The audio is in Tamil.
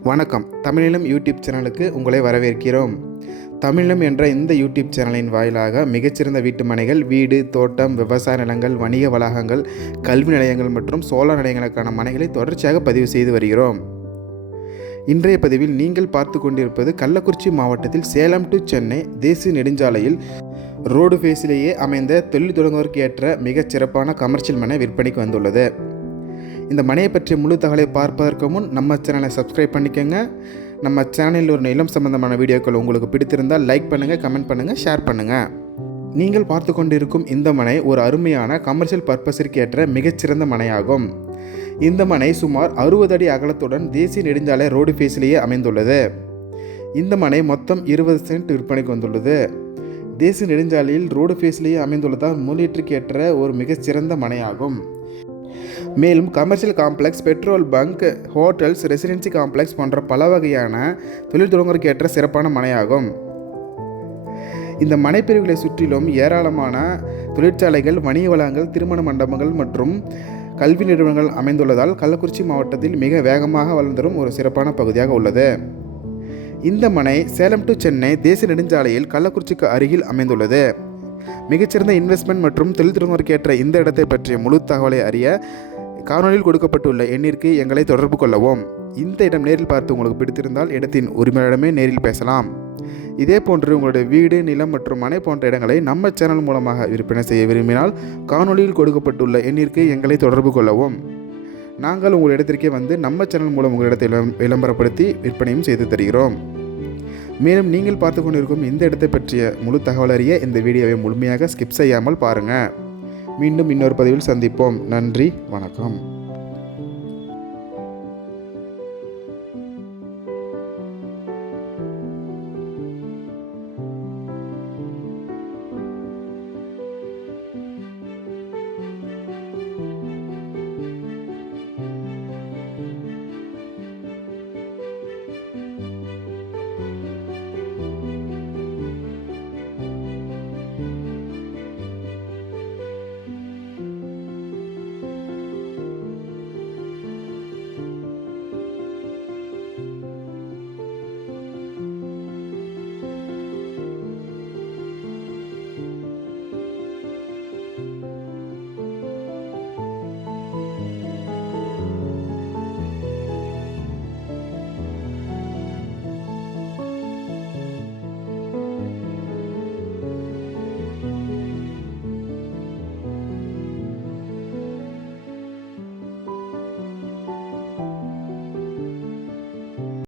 வணக்கம். தமிழினம் யூடியூப் சேனலுக்கு உங்களை வரவேற்கிறோம். தமிழினம் என்ற இந்த யூடியூப் சேனலின் வாயிலாக மிகச்சிறந்த வீட்டு மனைகள், வீடு, தோட்டம், விவசாய நிலங்கள், வணிக வளாகங்கள், கல்வி நிலையங்கள் மற்றும் சோலார் நிலையங்களுக்கான மனைகளை தொடர்ச்சியாக பதிவு செய்து வருகிறோம். இன்றைய பதிவில் நீங்கள் பார்த்து கொண்டிருப்பது கள்ளக்குறிச்சி மாவட்டத்தில் சேலம் டு சென்னை தேசிய நெடுஞ்சாலையில் ரோடு ஃபேஸிலேயே அமைந்த தொழில் தொடங்குவோருக்கு ஏற்ற மிகச் சிறப்பான கமர்ஷியல் மனை விற்பனைக்கு வந்துள்ளது. இந்த மனையை பற்றிய முழு தகவலை பார்ப்பதற்கு முன் நம்ம சேனலை சப்ஸ்கிரைப் பண்ணிக்கோங்க. நம்ம சேனலில் ஒரு நிலம் சம்பந்தமான வீடியோக்கள் உங்களுக்கு பிடித்திருந்தால் லைக் பண்ணுங்கள், கமெண்ட் பண்ணுங்கள், ஷேர் பண்ணுங்கள். நீங்கள் பார்த்து கொண்டிருக்கும் இந்த மனை ஒரு அருமையான கமர்ஷியல் பர்பஸிற்கு ஏற்ற மிகச்சிறந்த மனையாகும். இந்த மனை சுமார் 60 அடி அகலத்துடன் தேசிய நெடுஞ்சாலை ரோடு ஃபேஸிலேயே அமைந்துள்ளது. இந்த மனை மொத்தம் 20 சென்ட் விற்பனைக்கு வந்துள்ளது. தேசிய நெடுஞ்சாலையில் ரோடு ஃபேஸிலேயே அமைந்துள்ளதால் முதலீட்டுக்கு ஏற்ற ஒரு மிகச்சிறந்த மனையாகும். மேலும் commercial complex, petrol bunk, hotels, residency complex போன்ற பல வகையான தொழில் தொடங்குவதற்கு ஏற்ற சிறப்பான மனையாகும். இந்த மனைப்பிரிவுகளை சுற்றிலும் ஏராளமான தொழிற்சாலைகள், வணிக வளாகங்கள், திருமண மண்டபங்கள் மற்றும் கல்வி நிறுவனங்கள் அமைந்துள்ளதால் கள்ளக்குறிச்சி மாவட்டத்தில் மிக வேகமாக வளர்ந்து வரும் ஒரு சிறப்பான பகுதியாக உள்ளது. இந்த மனை சேலம் டு சென்னை தேசிய நெடுஞ்சாலையில் கள்ளக்குறிச்சிக்கு அருகில் அமைந்துள்ளது. மிகச்சிறந்த இன்வெஸ்ட்மெண்ட் மற்றும் தொழில் தொடங்குவதற்கு ஏற்ற இந்த இடத்தை பற்றிய முழு தகவலை அறிய காணொலியில் கொடுக்கப்பட்டுள்ள எண்ணிற்கு எங்களை தொடர்பு கொள்ளவும். இந்த இடம் நேரில் பார்த்து உங்களுக்கு பிடித்திருந்தால் இடத்தின் உரிமையாளரிடமே நேரில் பேசலாம். இதே போன்று உங்களுடைய வீடு, நிலம் மற்றும் மனை போன்ற இடங்களை நம்ம சேனல் மூலமாக விற்பனை செய்ய விரும்பினால் காணொலியில் கொடுக்கப்பட்டுள்ள எண்ணிற்கு எங்களை தொடர்பு கொள்ளவும். நாங்கள் உங்கள் இடத்திற்கே வந்து நம்ம சேனல் மூலம் உங்கள் இடத்தை விளம்பரப்படுத்தி விற்பனையும் செய்து தருகிறோம். மேலும் நீங்கள் பார்த்து கொண்டிருக்கும் இந்த இடத்தை பற்றிய முழு தகவல் அறிய இந்த வீடியோவை முழுமையாக ஸ்கிப் செய்யாமல் பாருங்கள். மீண்டும் இன்னொரு பதிவில் சந்திப்போம். நன்றி, வணக்கம்.